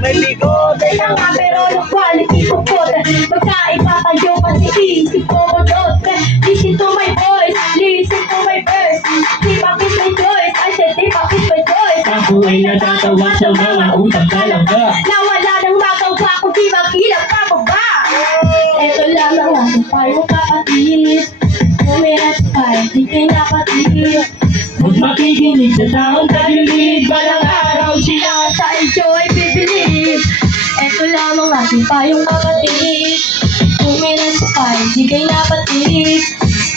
May bigote na nga pero yung quality ko po magkaiba tayo kasi isip ko modot. Listen to my voice, listen to my verse. Di ba kiss my choice? I said di ba kiss my choice? Ako ay natatawa sa mga utang talaga. Nawala ng magawa ko di ba kilap pa ba? Eto lamang ang tayo kapatid. Kumirat pa, di kayo napatid. Huwag makikinig sa taong tagilid. Balang araw sila Sa enjoy, believe. Eto lamang ating payong kapatid. Kumirat pa, di kayo napatid.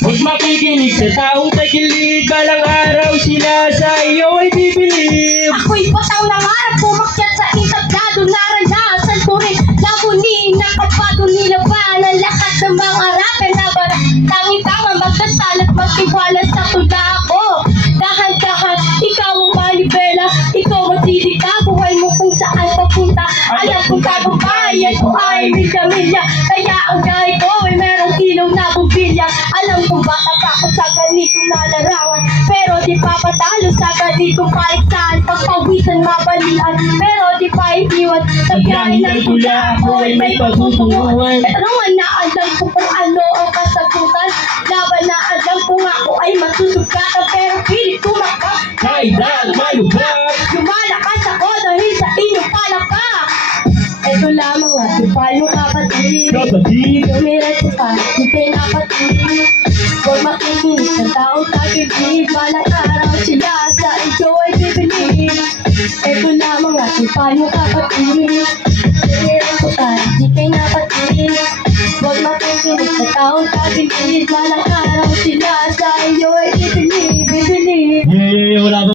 Huwag makikinig sa taong tagilid. Balang araw sila sa iyo ay bibilib. Ako'y pataw ng harap, pumakyat sa entablado. Naranasan ko rin lamunin ng kapado nila pa ng lahat ng mga rapper na bara. Tangi-tanga magdasal at magtiwala sa tula ko. Dahan-dahan, ikaw ang manibela. Ikaw matilika, buhay mo kung saan papunta. Alam kong tagumpayan ko ay milya-milya. Kaya ang gahe ko ay merong ilaw na bumbilya. Alam kong bata pa ako sa ganitong nalarangan. Pero di pa patalo sa ganitong paligsahan. Pagpawisan mabalian, pero di pa iiwan. Sa biyahe ng tula ako ay may pagtutunguhan. Pero nga na alam ko kung ano ang kasagutan. Laban na alam ko nga ako ay masusugatan. Pero pilit tumakbo Kahit na malubak. lumalakas ako dahil sa inyong palakpak. Ito lamang ating payong kapatid. Kapatid, Umirat ko pa, di kayo napatid. Huwag makikinig sa taong tagilid. Balang araw sila sa enjoy, believe. Ito lamang ating payong kapatid. Umirat ko pa, di kayo napatid. Huwag makikinig sa taong tagilid. Balang araw